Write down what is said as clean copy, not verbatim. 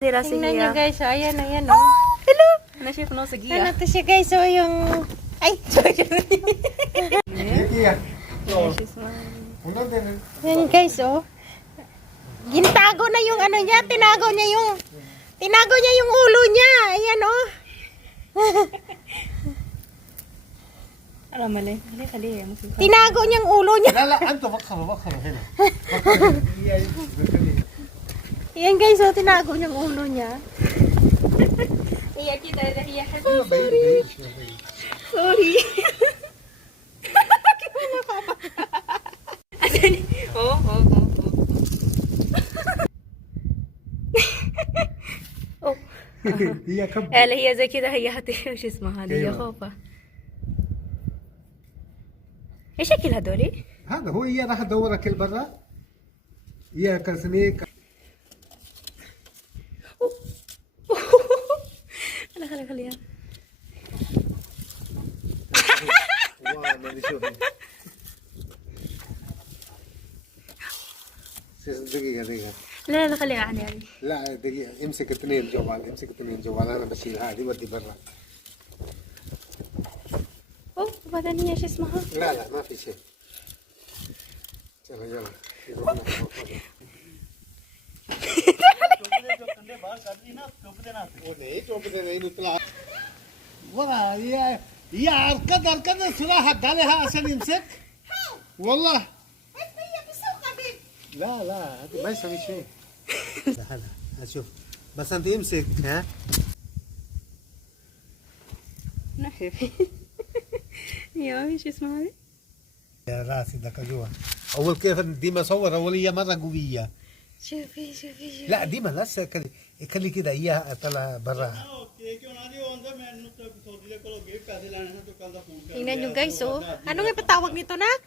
Sira si Tingnan nyo Hia. guys, oh, ayan, ayan, oh. Hello! Ano siya kuno sa Ano Gia? to siya guys, oh, yung... Ay, sorry. 얘기야. She's mine. 오는 데는 Yan guys, oh. Gintago na yung ano niya, tinago niya yung ulo niya. Ayan, oh. Alam mali. Kali. Tinago niyang ulo niya. لا لا انت وخروا هنا وخروا Ayan guys, oh, tinago niyang ulo niya. Iya kita dah iya. sorry Sorry. Oh. Oh. هي كب لا هي زي كده هي وش اسمها هذه هي أيوة. خوفة. ايش شكل هذولي؟ هذا هو هي راح تدور كل برا هي كسنيك خليها. والله ما نشوف دقيقة لا خليها يعني. لا دقيقة امسك اثنين جوال انا بشيل هذه ودي برا اوه وبعدين هي شو اسمها؟ لا ما في شيء يلا नहीं चौपदे नहीं निकला ورا يا اركض صراحة قالها عشان يمسك والله لا هذا ما يسوي شيء هلا اشوف بس انت امسك ها نحفي. يا شو اسمها هذه؟ يا راسي دك جوا اول كيف ديما صور اوليه مره قويه شوفي. لا ديما لسه خلي كده اياها طلع برا Tingnan nyo guys, oh. Ano nga patawag nito, nak?